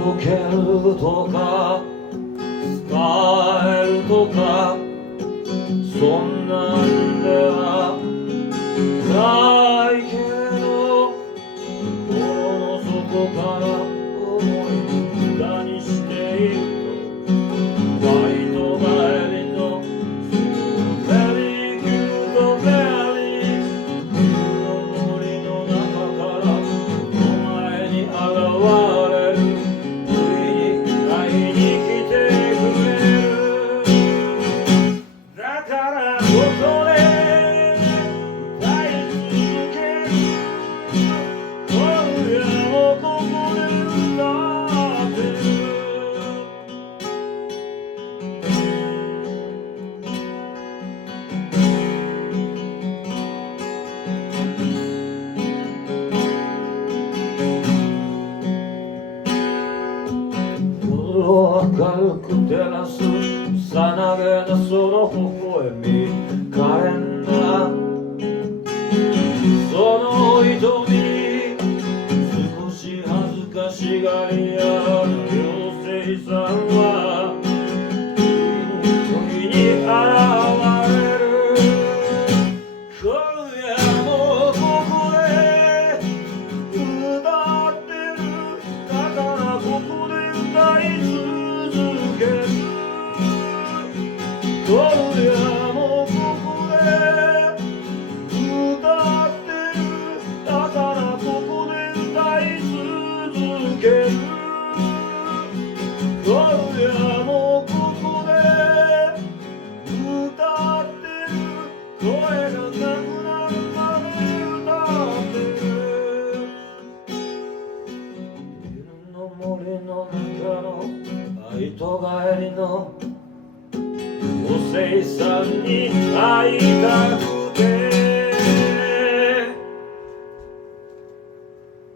動けるとか使えるとかそんなんではないけれど心の底から思い無駄にしているとバイト帰りのベリーキュートベリーの森の中からお前に現れる無理に会いに来てくれるだからここで歌い続ける今夜もここで歌ってる夜を明るく照らすさなげなその微笑み可憐なその瞳少し恥ずかしがり屋の妖精さんは時に現れる今夜もここで歌ってるだからここで歌い続ける今夜もここで歌ってるだからここで歌い続ける今夜もここで歌ってる声がなくなるまで歌ってる昼の森の中のバイト帰りのおせいさんに会いたくて